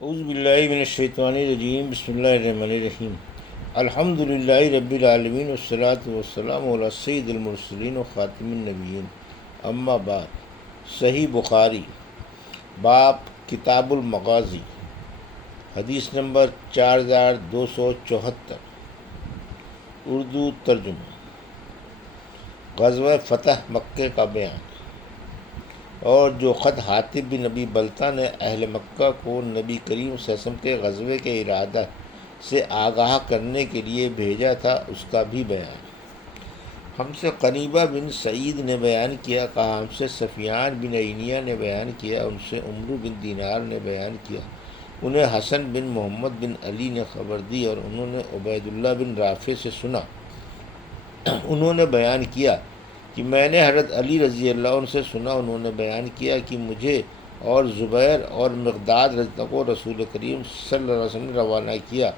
اعوذ باللہ من الشیطان الرجیم، بسم اللہ الرحمن الرحیم۔ الحمد للہ رب العالمین والصلاة والسلام علی سید المرسلین و خاتم النبیین، اما بعد۔ صحیح بخاری، باب کتاب المغازی، حدیث نمبر 4274، اردو ترجمہ۔ غزوہ فتح مکہ کا بیان۔ اور جو خط حاطب بن ابی بلتہ نے اہل مکہ کو نبی کریم صلی اللہ علیہ وسلم کے غزوے کے ارادہ سے آگاہ کرنے کے لیے بھیجا تھا، اس کا بھی بیان۔ ہم سے قنیبہ بن سعید نے بیان کیا، کہا ہم سے سفیان بن عینیہ نے بیان کیا، ان سے عمرو بن دینار نے بیان کیا، انہیں حسن بن محمد بن علی نے خبر دی اور انہوں نے عبید اللہ بن رافع سے سنا۔ انہوں نے بیان کیا کہ میں نے حضرت علی رضی اللہ عنہ سے سنا، انہوں نے بیان کیا کہ مجھے اور زبیر اور مقداد رضی اللہ عنہ کو رسول کریم صلی اللہ علیہ وسلم نے روانہ کیا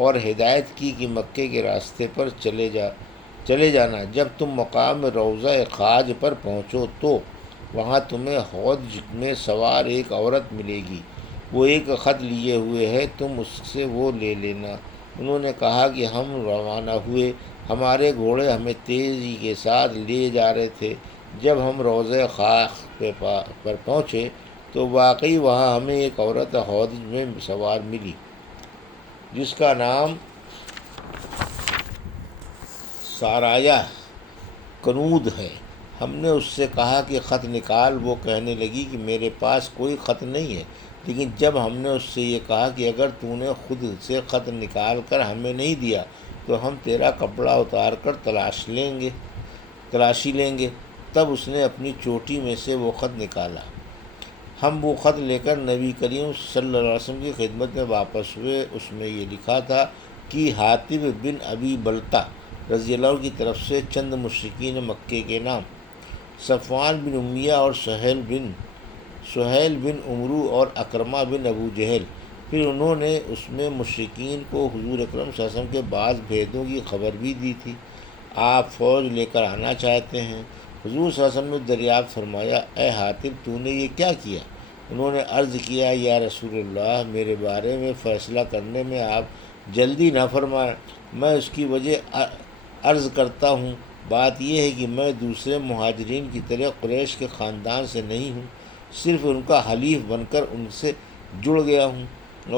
اور ہدایت کی کہ مکے کے راستے پر چلے جانا، جب تم مقام روضہ خاج پر پہنچو تو وہاں تمہیں حوض میں سوار ایک عورت ملے گی، وہ ایک خط لیے ہوئے ہے، تم اس سے وہ لے لینا۔ انہوں نے کہا کہ ہم روانہ ہوئے، ہمارے گھوڑے ہمیں تیزی کے ساتھ لے جا رہے تھے۔ جب ہم روضہ خاص پر پہنچے تو واقعی وہاں ہمیں ایک عورت حوض میں سوار ملی جس کا نام سارایا کنود ہے۔ ہم نے اس سے کہا کہ خط نکال، وہ کہنے لگی کہ میرے پاس کوئی خط نہیں ہے، لیکن جب ہم نے اس سے یہ کہا کہ اگر تو نے خود سے خط نکال کر ہمیں نہیں دیا تو ہم تیرا کپڑا اتار کر تلاشی لیں گے، تب اس نے اپنی چوٹی میں سے وہ خط نکالا۔ ہم وہ خط لے کر نبی کریم صلی اللہ علیہ وسلم کی خدمت میں واپس ہوئے۔ اس میں یہ لکھا تھا کہ حاطب بن ابی بلتہ رضی اللہ عنہ کی طرف سے چند مشرکین مکے کے نام صفوان بن امیہ اور سہیل بن عمرو اور اکرمہ بن ابو جہل۔ پھر انہوں نے اس میں مشرکین کو حضور اکرم صلی اللہ علیہ وسلم کے بعض بھیدوں کی خبر بھی دی تھی۔ آپ فوج لے کر آنا چاہتے ہیں۔ حضور صلی اللہ علیہ وسلم نے دریافت فرمایا، اے حاطب تو نے یہ کیا کیا؟ انہوں نے عرض کیا، یا رسول اللہ، میرے بارے میں فیصلہ کرنے میں آپ جلدی نہ فرمائیں، میں اس کی وجہ عرض کرتا ہوں۔ بات یہ ہے کہ میں دوسرے مہاجرین کی طرح قریش کے خاندان سے نہیں ہوں، صرف ان کا حلیف بن کر ان سے جڑ گیا ہوں،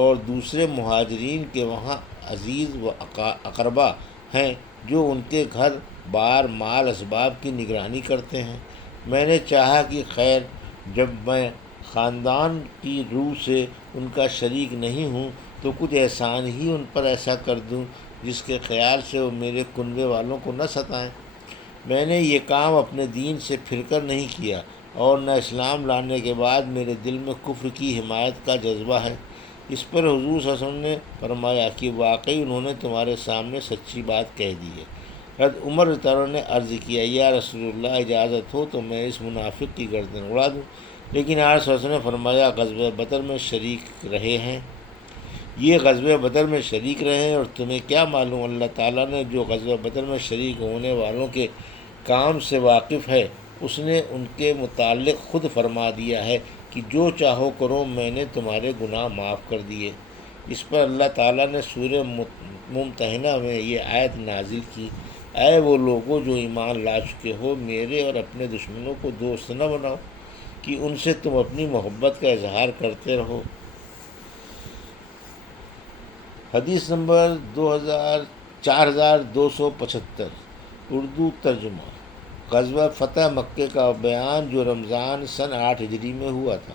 اور دوسرے مہاجرین کے وہاں عزیز و اقربا ہیں جو ان کے گھر بار مال اسباب کی نگرانی کرتے ہیں۔ میں نے چاہا کہ خیر، جب میں خاندان کی روح سے ان کا شریک نہیں ہوں تو کچھ احسان ہی ان پر ایسا کر دوں جس کے خیال سے وہ میرے کنبے والوں کو نہ ستائیں۔ میں نے یہ کام اپنے دین سے پھر کر نہیں کیا، اور نہ اسلام لانے کے بعد میرے دل میں کفر کی حمایت کا جذبہ ہے۔ اس پر حضور صلی اللہ علیہ وسلم نے فرمایا کہ واقعی انہوں نے تمہارے سامنے سچی بات کہہ دی ہے۔ حضرت عمر رضی اللہ عنہ نے عرض کیا، یا رسول اللہ، اجازت ہو تو میں اس منافق کی گردن اڑا دوں، لیکن آپ صلی اللہ علیہ وسلم نے فرمایا، غزوہ بدر میں شریک رہے ہیں، یہ غزوہ بدر میں شریک رہے ہیں، اور تمہیں کیا معلوم، اللہ تعالیٰ نے جو غزوہ بدر میں شریک ہونے والوں کے کام سے واقف ہے، اس نے ان کے متعلق خود فرما دیا ہے کہ جو چاہو کرو، میں نے تمہارے گناہ معاف کر دیے۔ اس پر اللہ تعالیٰ نے سورہ ممتحنہ میں یہ آیت نازل کی، اے وہ لوگوں جو ایمان لا چکے ہو، میرے اور اپنے دشمنوں کو دوست نہ بناؤ کہ ان سے تم اپنی محبت کا اظہار کرتے رہو۔ حدیث نمبر 4275، اردو ترجمہ۔ غزوہ فتح مکہ کا بیان جو رمضان سن 8 ہجری میں ہوا تھا۔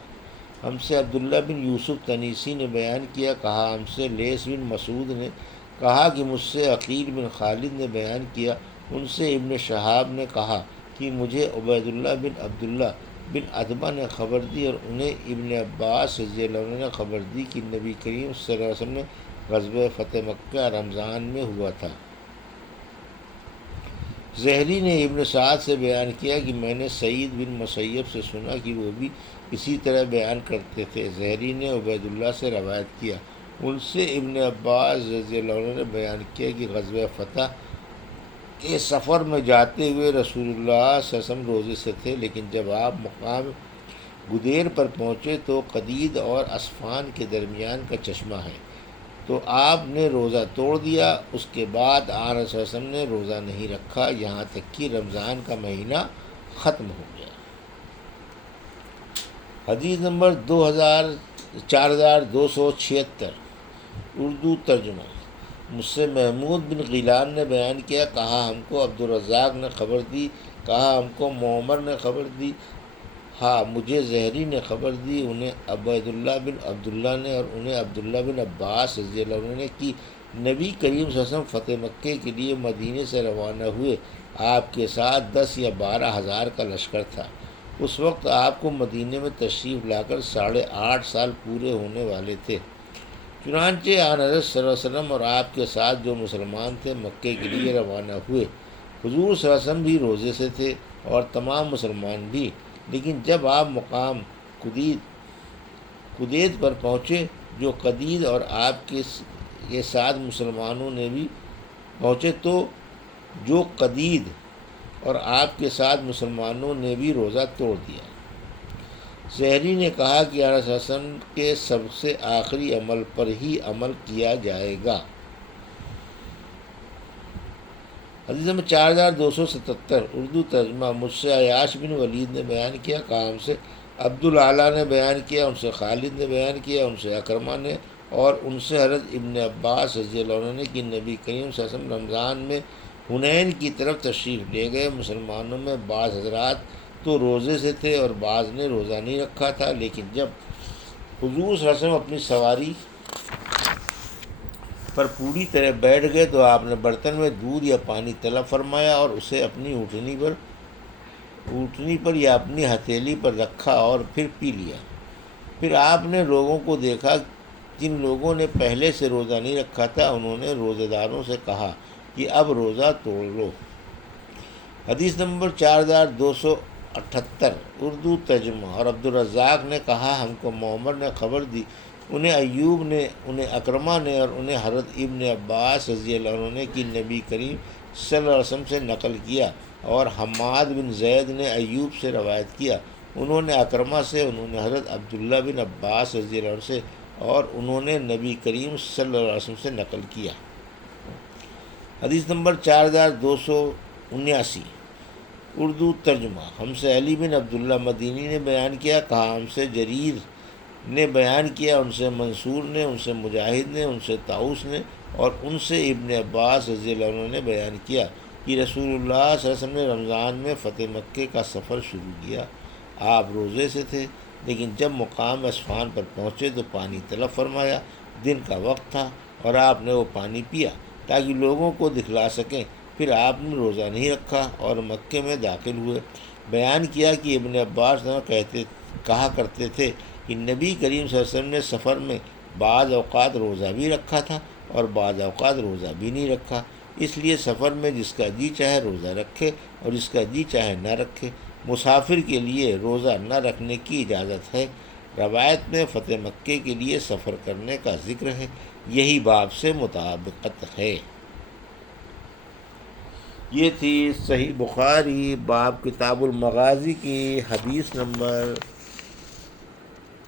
ہم سے عبداللہ بن یوسف تنیسی نے بیان کیا، کہا ہم سے لیث بن مسعود نے کہا کہ مجھ سے عقیل بن خالد نے بیان کیا، ان سے ابن شہاب نے کہا کہ مجھے عبید اللہ بن عبداللہ بن عتبہ نے خبر دی، اور انہیں ابن عباس رضی اللہ عنہ نے خبر دی کہ نبی کریم صلی اللہ علیہ وسلم نے غزوہ فتح مکہ رمضان میں ہوا تھا۔ زہری نے ابن سعد سے بیان کیا کہ میں نے سعید بن مسیب سے سنا کہ وہ بھی اسی طرح بیان کرتے تھے۔ زہری نے عبید اللہ سے روایت کیا، ان سے ابن عباس رضی اللہ عنہ نے بیان کیا کہ غزوہ فتح کے سفر میں جاتے ہوئے رسول اللہ صلی اللہ علیہ وسلم روزے سے تھے، لیکن جب آپ مقام گدیر پر پہنچے تو قدید اور اسفان کے درمیان کا چشمہ ہے، تو آپ نے روزہ توڑ دیا۔ اس کے بعد آن صلی اللہ علیہ وسلم نے روزہ نہیں رکھا یہاں تک کہ رمضان کا مہینہ ختم ہو گیا۔ حدیث نمبر 4276، اردو ترجمہ۔ مجھ سے محمود بن غیلان نے بیان کیا، کہا ہم کو عبدالرزاق نے خبر دی، کہا ہم کو معمر نے خبر دی، ہاں مجھے زہری نے خبر دی، انہیں عبیداللہ بن عبداللہ نے اور انہیں عبداللہ بن عباس رضی اللہ عنہ نے کہ نبی کریم صلی اللہ علیہ وسلم فتح مکے کے لیے مدینے سے روانہ ہوئے۔ آپ کے ساتھ 10 یا 12 ہزار کا لشکر تھا۔ اس وقت آپ کو مدینے میں تشریف لا کر 8.5 سال پورے ہونے والے تھے۔ چنانچہ آن حضرت صلی اللہ علیہ وسلم اور آپ کے ساتھ جو مسلمان تھے مکے کے لیے روانہ ہوئے۔ حضور صلی اللہ علیہ وسلم بھی روزے سے تھے اور تمام مسلمان بھی، لیکن جب آپ مقام قدید پر پہنچے جو قدید اور آپ کے ساتھ مسلمانوں نے بھی پہنچے تو جو قدید اور آپ کے ساتھ مسلمانوں نے بھی روزہ توڑ دیا۔ زہری نے کہا کہ آن صلی اللہ علیہ وسلم کے سب سے آخری عمل پر ہی عمل کیا جائے گا۔ حدیث نمبر 4277، اردو ترجمہ۔ مجھ سے عیاش بن ولید نے بیان کیا، کہا ہم سے عبدالعلیٰ نے بیان کیا، ان سے خالد نے بیان کیا، ان سے اکرمہ نے اور ان سے حضرت ابن عباس رضی اللہ عنہ نے کہ نبی کریم صلی اللہ علیہ وسلم رمضان میں حنین کی طرف تشریف لے گئے۔ مسلمانوں میں بعض حضرات تو روزے سے تھے اور بعض نے روزہ نہیں رکھا تھا، لیکن جب حضور صلی اللہ علیہ وسلم اپنی سواری پر پوری طرح بیٹھ گئے تو آپ نے برتن میں دودھ یا پانی طلب فرمایا اور اسے اپنی اونٹنی پر یا اپنی ہتھیلی پر رکھا اور پھر پی لیا۔ پھر آپ نے لوگوں کو دیکھا، جن لوگوں نے پہلے سے روزہ نہیں رکھا تھا انہوں نے روزہ داروں سے کہا کہ اب روزہ توڑ لو۔ حدیث نمبر 4278، اردو ترجمہ۔ اور عبدالرزاق نے کہا ہم کو معمر نے خبر دی، انہیں ایوب نے، انہیں اکرمہ نے اور انہیں حضرت ابن عباس رضی اللہ عنہ نے کہ نبی کریم صلی اللہ علیہ وسلم سے نقل کیا، اور حماد بن زید نے ایوب سے روایت کیا، انہوں نے اکرمہ سے، انہوں نے حضرت عبداللہ بن عباس رضی اللہ عنہ سے اور انہوں نے نبی کریم صلی اللہ علیہ وسلم سے نقل کیا۔ حدیث نمبر 4279، اردو ترجمہ۔ ہم سے علی بن عبداللہ مدینی نے بیان کیا، کہا ہم سے جریر نے بیان کیا، ان سے منصور نے، ان سے مجاہد نے، ان سے طاؤس نے اور ان سے ابن عباس رضی اللہ عنہ نے بیان کیا کہ رسول اللہ صلی اللہ علیہ وسلم نے رمضان میں فتح مکے کا سفر شروع کیا۔ آپ روزے سے تھے، لیکن جب مقام اسفان پر پہنچے تو پانی طلب فرمایا۔ دن کا وقت تھا اور آپ نے وہ پانی پیا تاکہ لوگوں کو دکھلا سکیں۔ پھر آپ نے روزہ نہیں رکھا اور مکے میں داخل ہوئے۔ بیان کیا کہ ابن عباس کہا کرتے تھے کہ نبی کریم صلی اللہ علیہ وسلم نے سفر میں بعض اوقات روزہ بھی رکھا تھا اور بعض اوقات روزہ بھی نہیں رکھا، اس لیے سفر میں جس کا جی چاہے روزہ رکھے اور جس کا جی چاہے نہ رکھے۔ مسافر کے لیے روزہ نہ رکھنے کی اجازت ہے۔ روایت میں فتح مکے کے لیے سفر کرنے کا ذکر ہے، یہی باب سے مطابقت ہے۔ یہ تھی صحیح بخاری باب کتاب المغازی کی حدیث نمبر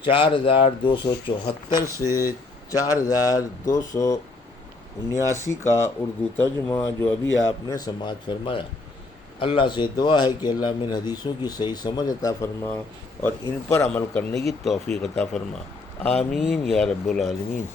4274 سے 4279 کا اردو ترجمہ جو ابھی آپ نے سماعت فرمایا۔ اللہ سے دعا ہے کہ اللہ من حدیثوں کی صحیح سمجھ عطا فرما اور ان پر عمل کرنے کی توفیق عطا فرما، آمین یا رب العالمین۔